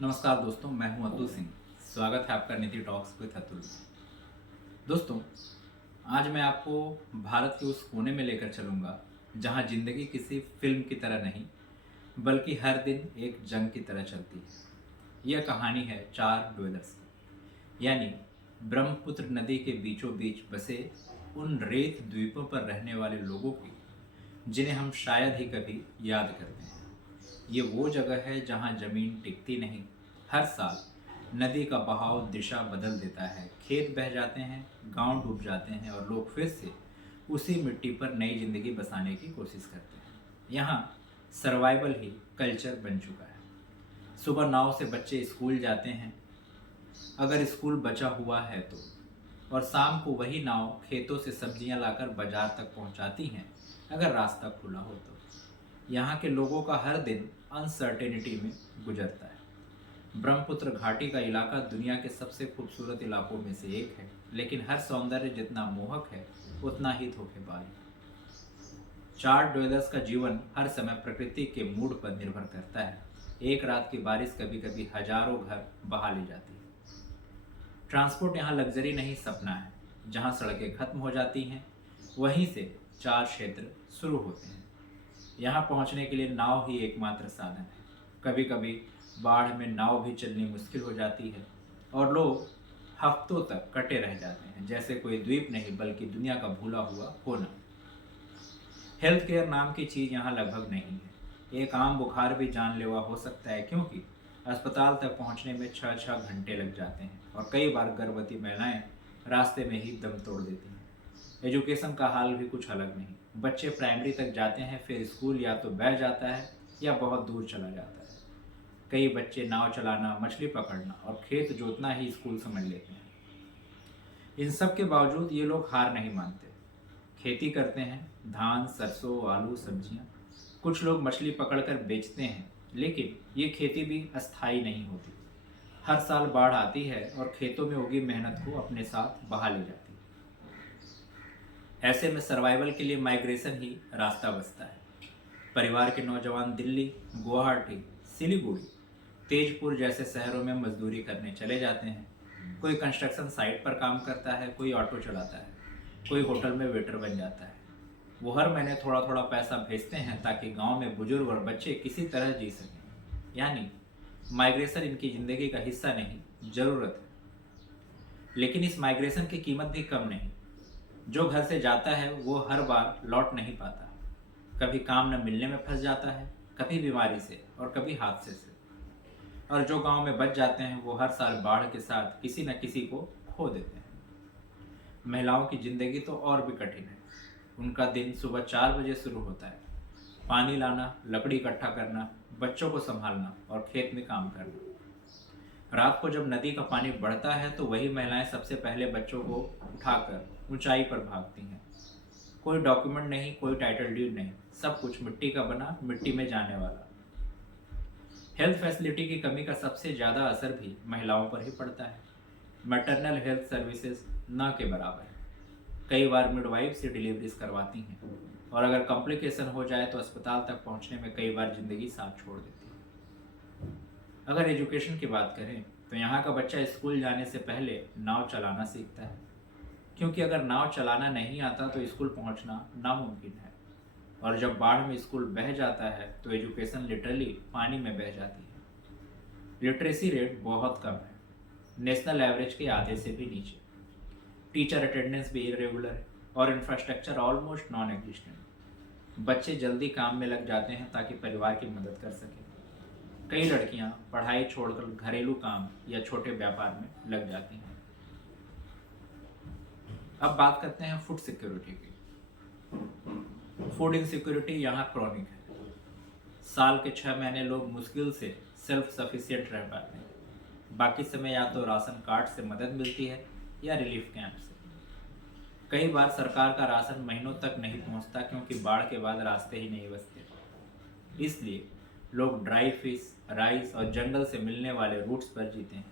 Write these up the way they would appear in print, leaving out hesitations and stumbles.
नमस्कार दोस्तों, मैं हूं अतुल सिंह। स्वागत है आपका नीति टॉक्स विद अतुल। दोस्तों, आज मैं आपको भारत के उस कोने में लेकर चलूंगा जहां जिंदगी किसी फिल्म की तरह नहीं बल्कि हर दिन एक जंग की तरह चलती है। यह कहानी है चार ड्वेलर्स की, यानी ब्रह्मपुत्र नदी के बीचों बीच बसे उन रेत द्वीपों पर रहने वाले लोगों की, जिन्हें हम शायद ही कभी याद करते हैं। ये वो जगह है जहाँ जमीन टिकती नहीं। हर साल नदी का बहाव दिशा बदल देता है, खेत बह जाते हैं, गांव डूब जाते हैं और लोग फिर से उसी मिट्टी पर नई जिंदगी बसाने की कोशिश करते हैं। यहाँ सर्वाइवल ही कल्चर बन चुका है। सुबह नाव से बच्चे स्कूल जाते हैं, अगर स्कूल बचा हुआ है तो, और शाम को वही नाव खेतों से सब्जियां लाकर बाजार तक पहुंचाती हैं अगर रास्ता खुला हो तो। यहाँ के लोगों का हर दिन अनसर्टेनिटी में गुजरता है। ब्रह्मपुत्र घाटी का इलाका दुनिया के सबसे खूबसूरत इलाकों में से एक है, लेकिन हर सौंदर्य जितना मोहक है उतना ही धोखेबाज है। चार ड्वेलर्स का जीवन हर समय प्रकृति के मूड पर निर्भर करता है। एक रात की बारिश कभी कभी हजारों घर बहा ले जाती है। ट्रांसपोर्ट यहाँ लग्जरी नहीं, सपना है। जहाँ सड़कें खत्म हो जाती हैं वहीं से चार क्षेत्र शुरू होते हैं। यहाँ पहुँचने के लिए नाव ही एकमात्र साधन है। कभी कभी बाढ़ में नाव भी चलनी मुश्किल हो जाती है और लोग हफ्तों तक कटे रह जाते हैं, जैसे कोई द्वीप नहीं बल्कि दुनिया का भूला हुआ कोना। हेल्थ केयर नाम की चीज़ यहाँ लगभग नहीं है। एक आम बुखार भी जानलेवा हो सकता है, क्योंकि अस्पताल तक पहुँचने में 6-6 घंटे लग जाते हैं और कई बार गर्भवती महिलाएं रास्ते में ही दम तोड़ देती हैं। एजुकेशन का हाल भी कुछ अलग नहीं। बच्चे प्राइमरी तक जाते हैं, फिर स्कूल या तो बह जाता है या बहुत दूर चला जाता है। कई बच्चे नाव चलाना, मछली पकड़ना और खेत जोतना ही स्कूल समझ लेते हैं। इन सब के बावजूद ये लोग हार नहीं मानते। खेती करते हैं, धान, सरसों, आलू, सब्जियां। कुछ लोग मछली पकड़कर बेचते हैं, लेकिन ये खेती भी अस्थायी नहीं होती। हर साल बाढ़ आती है और खेतों में उगी मेहनत को अपने साथ बहा ले जाती है। ऐसे में सर्वाइवल के लिए माइग्रेशन ही रास्ता बचता है। परिवार के नौजवान दिल्ली, गुवाहाटी, सिलीगुड़ी, तेजपुर जैसे शहरों में मजदूरी करने चले जाते हैं। कोई कंस्ट्रक्शन साइट पर काम करता है, कोई ऑटो चलाता है, कोई होटल में वेटर बन जाता है। वो हर महीने थोड़ा थोड़ा पैसा भेजते हैं ताकि गांव में बुजुर्ग और बच्चे किसी तरह जी सकें। यानी माइग्रेशन इनकी ज़िंदगी का हिस्सा नहीं, ज़रूरत है। लेकिन इस माइग्रेशन की कीमत भी कम नहीं। जो घर से जाता है वो हर बार लौट नहीं पाता। कभी काम न मिलने में फंस जाता है, कभी बीमारी से और कभी हादसे से। और जो गांव में बच जाते हैं वो हर साल बाढ़ के साथ किसी न किसी को खो देते हैं। महिलाओं की ज़िंदगी तो और भी कठिन है। उनका दिन सुबह 4 बजे शुरू होता है। पानी लाना, लकड़ी इकट्ठा करना, बच्चों को संभालना और खेत में काम करना। रात को जब नदी का पानी बढ़ता है तो वही महिलाएं सबसे पहले बच्चों को उठाकर ऊंचाई पर भागती हैं। कोई डॉक्यूमेंट नहीं, कोई टाइटल डीड नहीं, सब कुछ मिट्टी का बना, मिट्टी में जाने वाला। हेल्थ फैसिलिटी की कमी का सबसे ज़्यादा असर भी महिलाओं पर ही पड़ता है। मैटरनल हेल्थ सर्विसेज न के बराबर है। कई बार मिडवाइफ से डिलीवरीज करवाती हैं और अगर कॉम्प्लिकेशन हो जाए तो अस्पताल तक पहुंचने में कई बार ज़िंदगी साथ छोड़ देती है। अगर एजुकेशन की बात करें तो यहाँ का बच्चा स्कूल जाने से पहले नाव चलाना सीखता है, क्योंकि अगर नाव चलाना नहीं आता तो स्कूल पहुँचना नामुमकिन है। और जब बाढ़ में स्कूल बह जाता है तो एजुकेशन लिटरली पानी में बह जाती है। लिटरेसी रेट बहुत कम है, नेशनल एवरेज के आधे से भी नीचे। टीचर अटेंडेंस भी इरेगुलर है और इंफ्रास्ट्रक्चर ऑलमोस्ट नॉन एग्जिस्टेंट। बच्चे जल्दी काम में लग जाते हैं ताकि परिवार की मदद कर सकें। कई लड़कियां पढ़ाई छोड़कर घरेलू काम या छोटे व्यापार में लग जाती हैं। अब बात करते हैं फूड सिक्योरिटी की। फूड इनसिक्योरिटी यहाँ क्रॉनिक है। साल के 6 महीने लोग मुश्किल से सेल्फ सफिशिएंट रह पाते हैं। बाकी समय या तो राशन कार्ड से मदद मिलती है या रिलीफ कैंप से। कई बार सरकार का राशन महीनों तक नहीं पहुंचता, क्योंकि बाढ़ के बाद रास्ते ही नहीं बचते। इसलिए लोग ड्राई फिश, राइस और जंगल से मिलने वाले रूट्स पर जीते हैं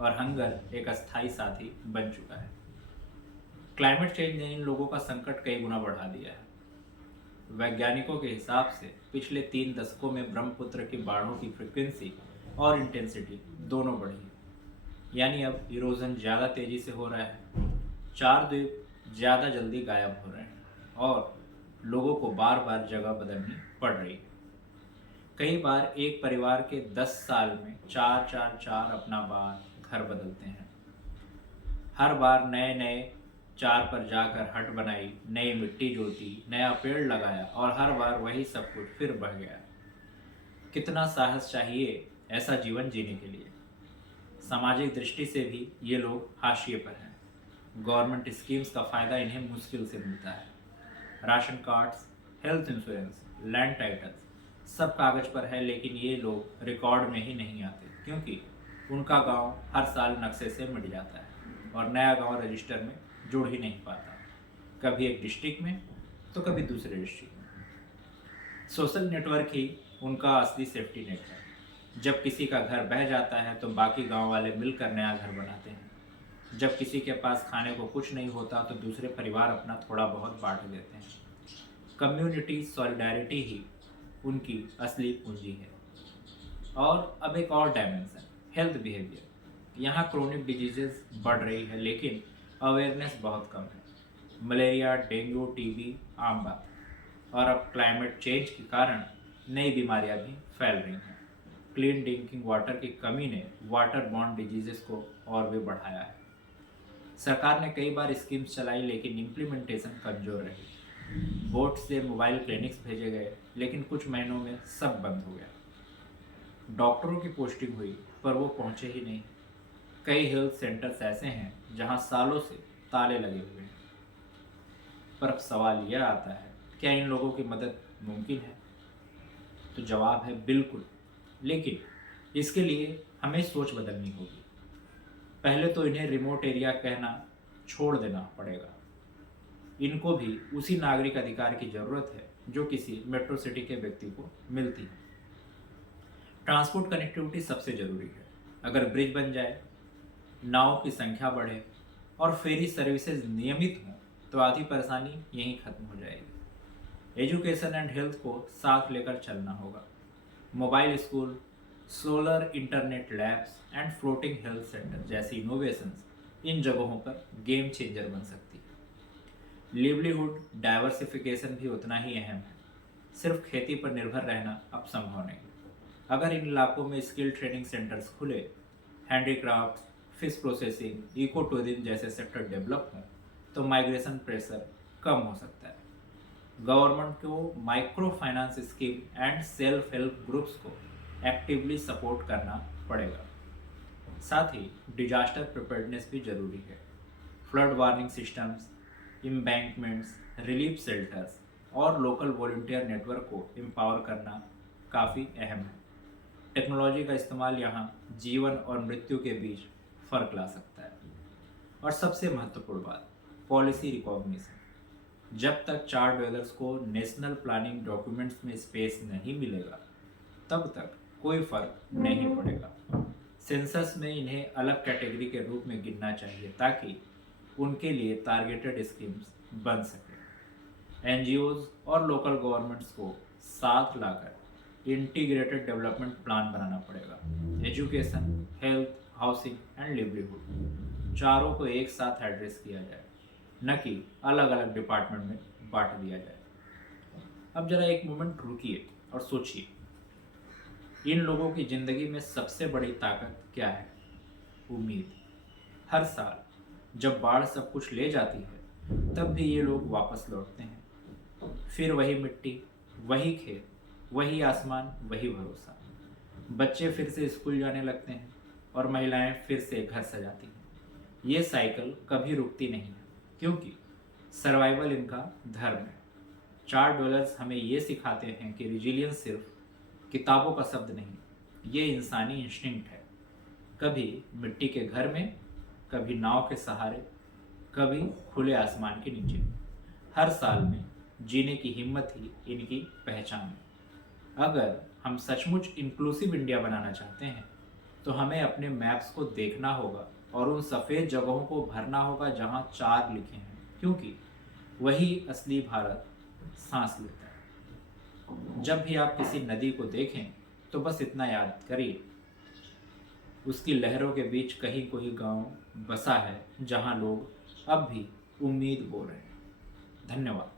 और हंगर एक अस्थायी साथी बन चुका है। क्लाइमेट चेंज ने इन लोगों का संकट कई गुना बढ़ा दिया है। वैज्ञानिकों के हिसाब से पिछले 3 दशकों में ब्रह्मपुत्र की बाढ़ों की फ्रिक्वेंसी और इंटेंसिटी दोनों बढ़ी है। यानी अब इरोजन ज़्यादा तेज़ी से हो रहा है, चार द्वीप ज़्यादा जल्दी गायब हो रहे हैं और लोगों को बार बार जगह बदलनी पड़ रही है। कई बार एक परिवार के 10 साल में चार चार चार अपना बार घर बदलते हैं। हर बार नए नए चार पर जाकर हट बनाई, नई मिट्टी जोती, नया पेड़ लगाया और हर बार वही सब कुछ फिर बढ़ गया। कितना साहस चाहिए ऐसा जीवन जीने के लिए। सामाजिक दृष्टि से भी ये लोग हाशिए पर हैं। गवर्नमेंट स्कीम्स का फ़ायदा इन्हें मुश्किल से मिलता है। Ration cards, health insurance, land titles सब कागज़ पर है, लेकिन ये लोग रिकॉर्ड में ही नहीं आते क्योंकि उनका गांव हर साल नक्शे से मिट जाता है और नया गांव रजिस्टर में जुड़ ही नहीं पाता, कभी एक डिस्ट्रिक्ट में तो कभी दूसरे डिस्ट्रिक्ट में। सोशल नेटवर्क ही उनका असली सेफ्टी नेट है। जब किसी का घर बह जाता है तो बाकी गांव वाले मिलकर नया घर बनाते हैं। जब किसी के पास खाने को कुछ नहीं होता तो दूसरे परिवार अपना थोड़ा बहुत बांट देते हैं। कम्युनिटी सॉलिडारिटी ही उनकी असली पूंजी है। और अब एक और डायमेंशन, हेल्थ बिहेवियर। यहाँ क्रोनिक डिजीजेस बढ़ रही है लेकिन अवेयरनेस बहुत कम है। मलेरिया, डेंगू, टीबी आम बात, और अब क्लाइमेट चेंज के कारण नई बीमारियां भी फैल रही हैं। क्लीन ड्रिंकिंग वाटर की कमी ने वाटर बॉर्न डिजीजेस को और भी बढ़ाया है। सरकार ने कई बार स्कीम्स चलाई लेकिन इम्प्लीमेंटेशन कमज़ोर रही। बोर्ड से मोबाइल क्लिनिक्स भेजे गए लेकिन कुछ महीनों में सब बंद हो गया। डॉक्टरों की पोस्टिंग हुई पर वो पहुंचे ही नहीं। कई हेल्थ सेंटर्स ऐसे हैं जहां सालों से ताले लगे हुए हैं। पर अब सवाल यह आता है, क्या इन लोगों की मदद मुमकिन है? तो जवाब है बिल्कुल, लेकिन इसके लिए हमें सोच बदलनी होगी। पहले तो इन्हें रिमोट एरिया कहना छोड़ देना पड़ेगा। इनको भी उसी नागरिक अधिकार की ज़रूरत है जो किसी मेट्रो सिटी के व्यक्ति को मिलती है। ट्रांसपोर्ट कनेक्टिविटी सबसे ज़रूरी है। अगर ब्रिज बन जाए, नाव की संख्या बढ़े और फेरी सर्विसेज नियमित हों तो आधी परेशानी यहीं खत्म हो जाएगी। एजुकेशन एंड हेल्थ को साथ लेकर चलना होगा। Mobile school, solar internet labs and floating health centre जैसी इनोवेशंस इन जगहों पर गेम चेंजर बन सकती है। लिवलीहुड डाइवर्सिफिकेशन भी उतना ही अहम है। सिर्फ खेती पर निर्भर रहना अब संभव नहीं। अगर इन इलाकों में स्किल ट्रेनिंग सेंटर्स खुले, handicraft, fish processing, eco tourism जैसे सेक्टर डेवलप हों तो माइग्रेशन प्रेशर कम हो सकता है। गवर्नमेंट को micro finance scheme and self help groups को एक्टिवली सपोर्ट करना पड़ेगा। साथ ही डिजास्टर प्रिपेयर्डनेस भी जरूरी है। Flood warning systems, embankments, relief shelters और लोकल वॉलंटियर नेटवर्क को एम्पावर करना काफ़ी अहम है। टेक्नोलॉजी का इस्तेमाल यहाँ जीवन और मृत्यु के बीच फ़र्क ला सकता है। और सबसे महत्वपूर्ण बात, पॉलिसी रिकॉग्निशन। जब तक चार्ट डवेलर्स को नेशनल प्लानिंग डॉक्यूमेंट्स में स्पेस नहीं मिलेगा तब तक कोई फर्क नहीं पड़ेगा। सेंसस में इन्हें अलग कैटेगरी के रूप में गिनना चाहिए ताकि उनके लिए टारगेटेड स्कीम्स बन सकें। एनजीओज और लोकल गवर्नमेंट्स को साथ लाकर इंटीग्रेटेड डेवलपमेंट प्लान बनाना पड़ेगा। Education, health, housing and livelihood चारों को एक साथ एड्रेस किया जाए, न कि अलग अलग डिपार्टमेंट में बांट दिया जाए। अब जरा एक मोमेंट रुकिए और सोचिए, इन लोगों की ज़िंदगी में सबसे बड़ी ताकत क्या है? उम्मीद। हर साल जब बाढ़ सब कुछ ले जाती है तब भी ये लोग वापस लौटते हैं। फिर वही मिट्टी, वही खेत, वही आसमान, वही भरोसा। बच्चे फिर से स्कूल जाने लगते हैं और महिलाएं फिर से घर सजाती हैं। ये साइकिल कभी रुकती नहीं है क्योंकि सर्वाइवल इनका धर्म है। चार डॉलर्स हमें ये सिखाते हैं कि रिजिलियंस सिर्फ किताबों का शब्द नहीं, ये इंसानी इंस्टिंक्ट है। कभी मिट्टी के घर में, कभी नाव के सहारे, कभी खुले आसमान के नीचे। हर साल में जीने की हिम्मत ही इनकी पहचान है। अगर हम सचमुच इंक्लूसिव इंडिया बनाना चाहते हैं तो हमें अपने मैप्स को देखना होगा और उन सफ़ेद जगहों को भरना होगा जहां चार लिखे हैं, क्योंकि वही असली भारत सांस लेता है। जब भी आप किसी नदी को देखें तो बस इतना याद करिए, उसकी लहरों के बीच कहीं कोई गांव बसा है जहां लोग अब भी उम्मीद बो रहे हैं। धन्यवाद।